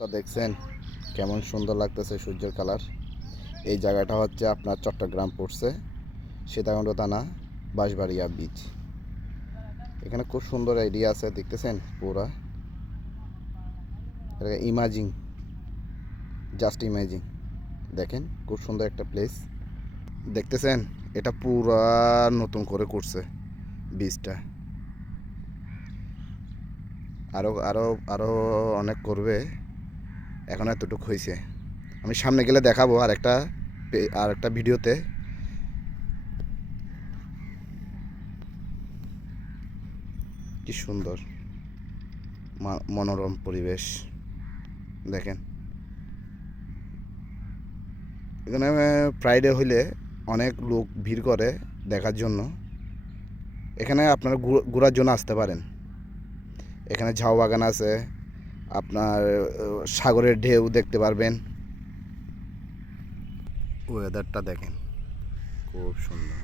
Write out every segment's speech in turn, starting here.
তা দেখছেন কেমন সুন্দর লাগতেছে সূর্যের কালার। এই জায়গাটা হচ্ছে আপনার চট্টগ্রাম পড়ছে, সীতাকুণ্ড থানা, বাঁশবাড়িয়া বিচ। এখানে খুব সুন্দর এরিয়া আছে, দেখতেছেন পুরা ইমাজিং, জাস্ট ইমাজিং। দেখেন খুব সুন্দর একটা প্লেস, দেখতেছেন এটা পুরা নতুন করে করছে বিচটা। আরও আরও আরও অনেক করবে, এখন এতটুকু হয়েছে। আমি সামনে গেলে দেখাবো আরেকটা ভিডিওতে। কি সুন্দর মনোরম পরিবেশ দেখেন। এখানে ফ্রাইডে হইলে অনেক লোক ভিড় করে দেখার জন্য। এখানে আপনারা ঘোরার জন্য আসতে পারেন। এখানে ঝাউ বাগান আছে, আপনার সাগরের ঢেউ দেখতে পারবেন। ওয়েদারটা দেখেন খুব সুন্দর।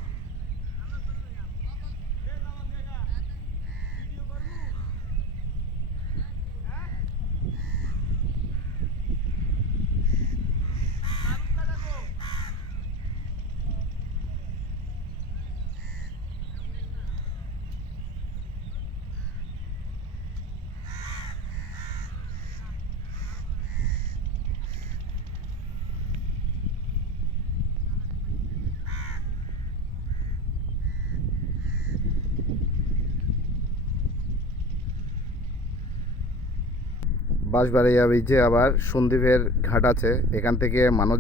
বাঁশবাড়িয়া বিচে আবার সন্দ্বীপের ঘাট আছে, এখান থেকে মানুষ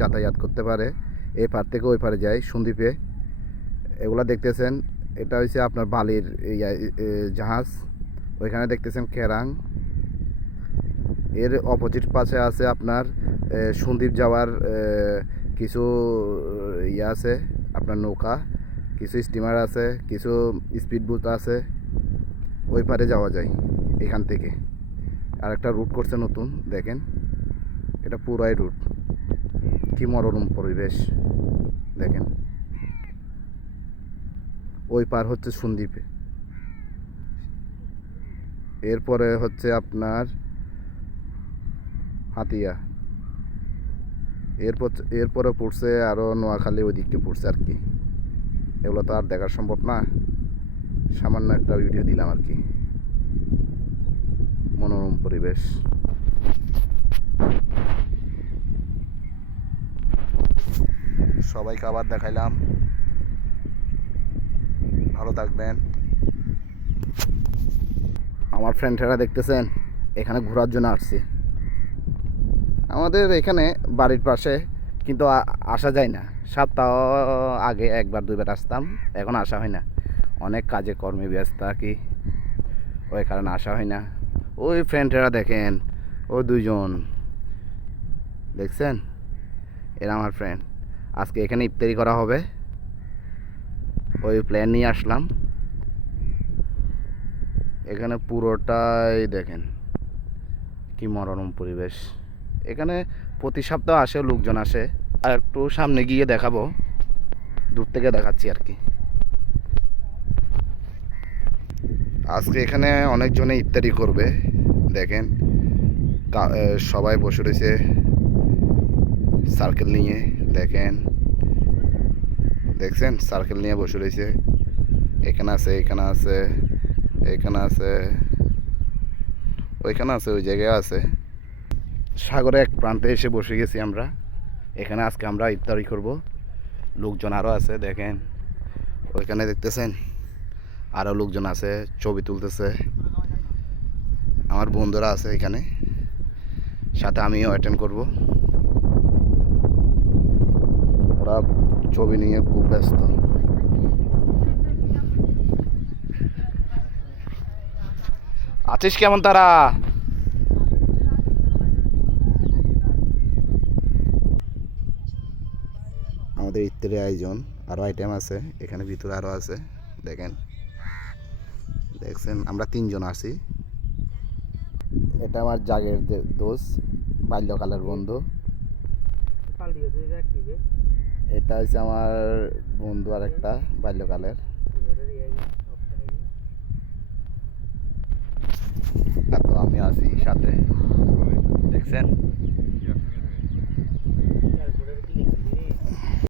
যাতায়াত করতে পারে। এই পার থেকে ওই পারে যায় সন্দ্বীপে। এগুলা দেখতেছেন, এটা হচ্ছে আপনার বালির জাহাজ। ওইখানে দেখতেছেন কেরাং। এর অপোজিট পাশে আছে আপনার সন্দ্বীপ যাওয়ার কিছু ইয়ে আছে, আপনার নৌকা, কিছু স্টিমার আছে, কিছু স্পিড বোট আছে। ওই পারে যাওয়া যায় এখান থেকে। আর একটা রুট করছে নতুন, দেখেন এটা পুরাই রুট। কি মনোরম পরিবেশ দেখেন। ওই পার হচ্ছে সন্দ্বীপে, এরপরে হচ্ছে আপনার হাতিয়া, এরপরে পড়ছে আরও নোয়াখালী, ওই দিককে পড়ছে আর কি। এগুলো তো আর দেখা সম্ভব না, সামান্য একটা ভিডিও দিলাম আর কি। মনোরম পরিবেশ। সবাইকে আবার দেখাইলাম, ভালো থাকবেন। আমার ফ্রেন্ডরা দেখতেছেন এখানে ঘোরার জন্য আসছি। আমাদের এখানে বাড়ির পাশে, কিন্তু আসা যায় না। সপ্তাহ আগে একবার দুইবার আসতাম, এখন আসা হয় না। অনেক কাজে কর্মে ব্যস্ত থাকি, ওই কারণে আসা হয় না। ওই ফ্রেন্ডরা দেখেন, ও দুইজন দেখছেন, এরা আমার ফ্রেন্ড। আজকে এখানে ইফতারি করা হবে, ওই প্ল্যান নিয়ে আসলাম। এখানে পুরোটাই দেখেন কি মনোরম পরিবেশ। এখানে প্রতি সপ্তাহ আসে, লোকজন আসে। আর একটু সামনে গিয়ে দেখাবো, দূর থেকে দেখাচ্ছি আর কি। আজকে এখানে অনেকজনে ইফতারি করবে, দেখেন সবাই বসে রয়েছে সার্কেল নিয়ে। দেখছেন সার্কেল নিয়ে বসে রয়েছে। এখানে আছে, এখানে আছে, এখানে আছে, ওইখানে আছে, ওই জায়গায় আছে। সাগরে এক প্রান্তে এসে বসে গেছি আমরা। এখানে আজকে আমরা ইফতারি করব। লোকজন আরও আছে, দেখেন ওইখানে দেখতেছেন আরও লোকজন আছে, ছবি তুলতেছে। আমার বন্ধুরা আছে এখানে, সাথে আমিও অ্যাটেন্ড করব। ওরা ছবি নিয়ে খুব ব্যস্ত। আছিস কেমন তারা? আমাদের ইফতারের আয়োজন, আরও আইটেম আছে এখানে, ভিতরে আরও আছে। দেখছেন আমরা তিনজন আছি। এটা আমার জাগের দোষ, বাল্যকালের বন্ধু। এটা হচ্ছে আমার বন্ধু আর একটা বাল্যকালের। আর তো আমি আছি সাথে। দেখছেন।